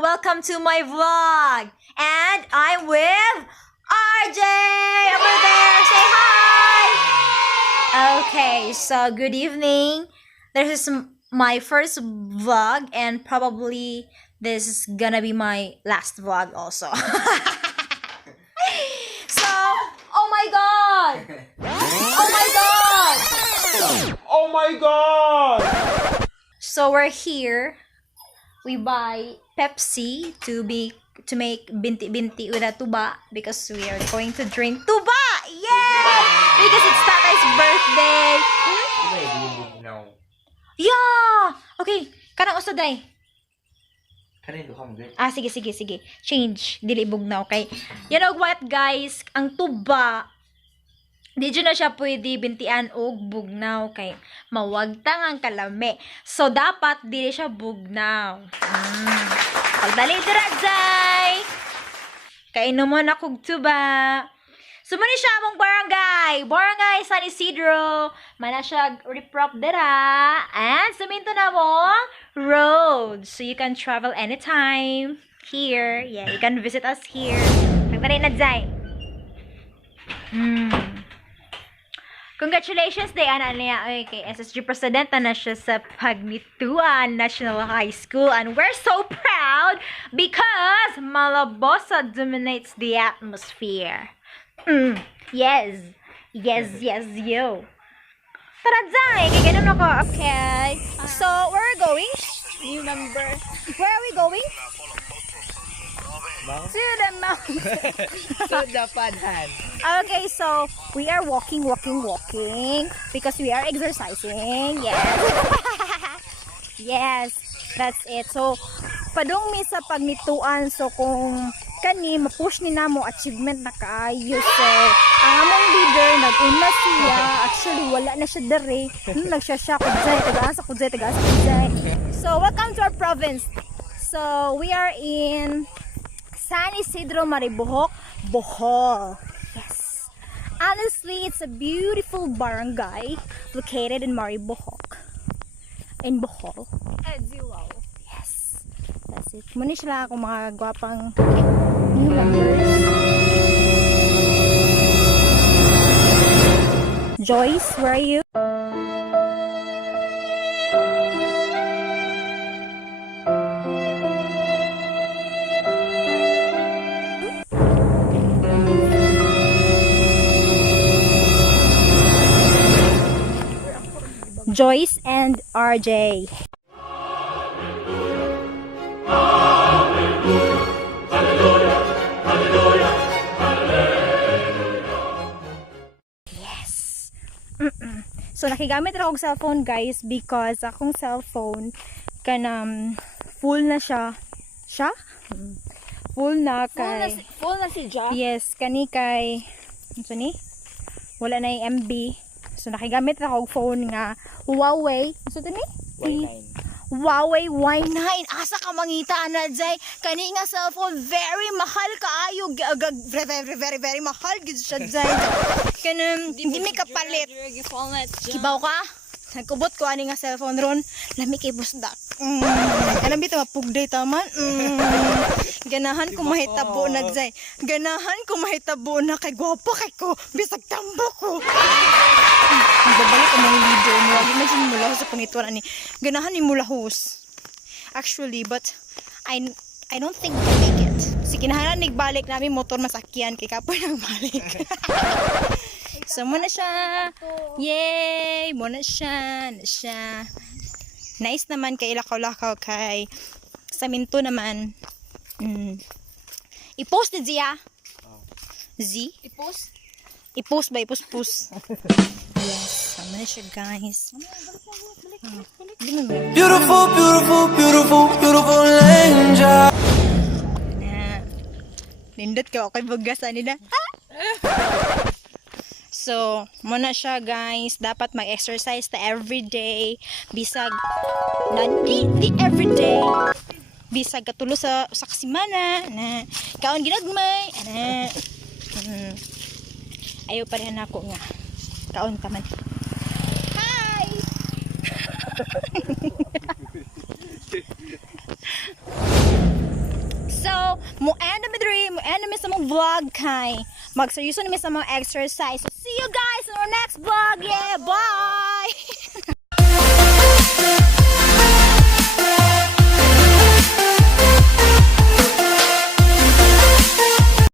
Welcome to my vlog, and I'm with RJ over there. Say hi. Okay, so good evening. This is my first vlog, and probably this is gonna be my last vlog also. So, oh my god! Oh my god! Oh my god! So we're here. We buy Pepsi to make binti-binti with a tuba because we are going to drink tuba! Yay! Because it's Tatay's birthday. No. Yeah! Okay, kanang usaday. Kanino ka mo, girl? Sige. Change. Dili bugnaw. Okay. You know what, guys? Ang tuba, di dyan na siya pwede bintian og bugnaw kay mawagtang ang kalami. So, dapat dili siya bugnaw. Pagdali dira, Jay! Kainom mo na kog tuba. Sumani siya among barangay San Isidro. Mana siya riprop dira. And suminto na mo road. So, you can travel anytime here. Yeah, you can visit us here. Pagdali na, Jay. Congratulations, Diana niya. Okay, SSG President na siya sa Pagnitoan National High School. And we're so proud because Malabosa dominates the atmosphere. Yes, yo. Tara, Zay. Kaya ganun ako. Okay. So, where are we going? New number. Where are we going? To the mountain. To the padhan. Okay, so we are walking because we are exercising. Yes. Yes, that's it. So, padung mi sa Pagnitoan. So, kung kani mapush ni namo achievement na kaayo. So, ang among leader nag-una siya. Actually, wala na siya dere. Nagsasya ko dyan. Tagaasa ko dyan. So, welcome to our province. So, we are in San Isidro, Maribojoc, Bohol. Yes. Honestly, it's a beautiful barangay located in Maribojoc. In Bohol. Yes. That's it. Muna sila akong mga gwapang new members. Joyce, where are you? Joyce and RJ. Yes. So nakigamit ako og cellphone, guys, because akong cellphone kanang full na siya. Full na kay. Full na si Ja. Yes, kani kay ano ni? Wala na yung MB. So, nakigamit ako phone nga Huawei. Ano ito ni? Huawei Y9. Asa ka mangita na, Jay? Kani nga cellphone, very mahal kaayo. Very mahal. Gid siya, Jay. Kanang, hindi may kapalit. Kibaw ka? Nagkubot ko ani nga cellphone ron. Lami kay busdak. Alam bitaw mapugday taman. Ganahan ko mahitabo na, Jay. Ganahan ko mahitabo na kay gwapo kay ko. Bisag tambo ko. Babalik ko ng leader mo. Imagine mo lahos sa Pagnitoan ani. Ganahan ni mo lahos. Actually, but I don't think we can make it. Si kinahanan nigbalik namin motor masakyan kay kapoy nang balik. So muna siya. Yay! Muna siya. Nice naman kay lakaw-lakaw kay Saminto naman. I-post ni Zia. Z? I-post ba? I-post. Yes. Sama na siya, guys. Beautiful angel. Nindot ka. Okay, bagasan nila. So, muna siya, guys. Dapat mag-exercise ta everyday. Bisag, di everyday. Bisag katulo sa kasimana. Na, kaon ginagmay. Ayaw pa rin ako nga. Kaon ka man. Hi! So, mo-end na sa mong vlog kay magseryoso na sa mga exercise. So, see you guys in our next vlog. Yeah, bye!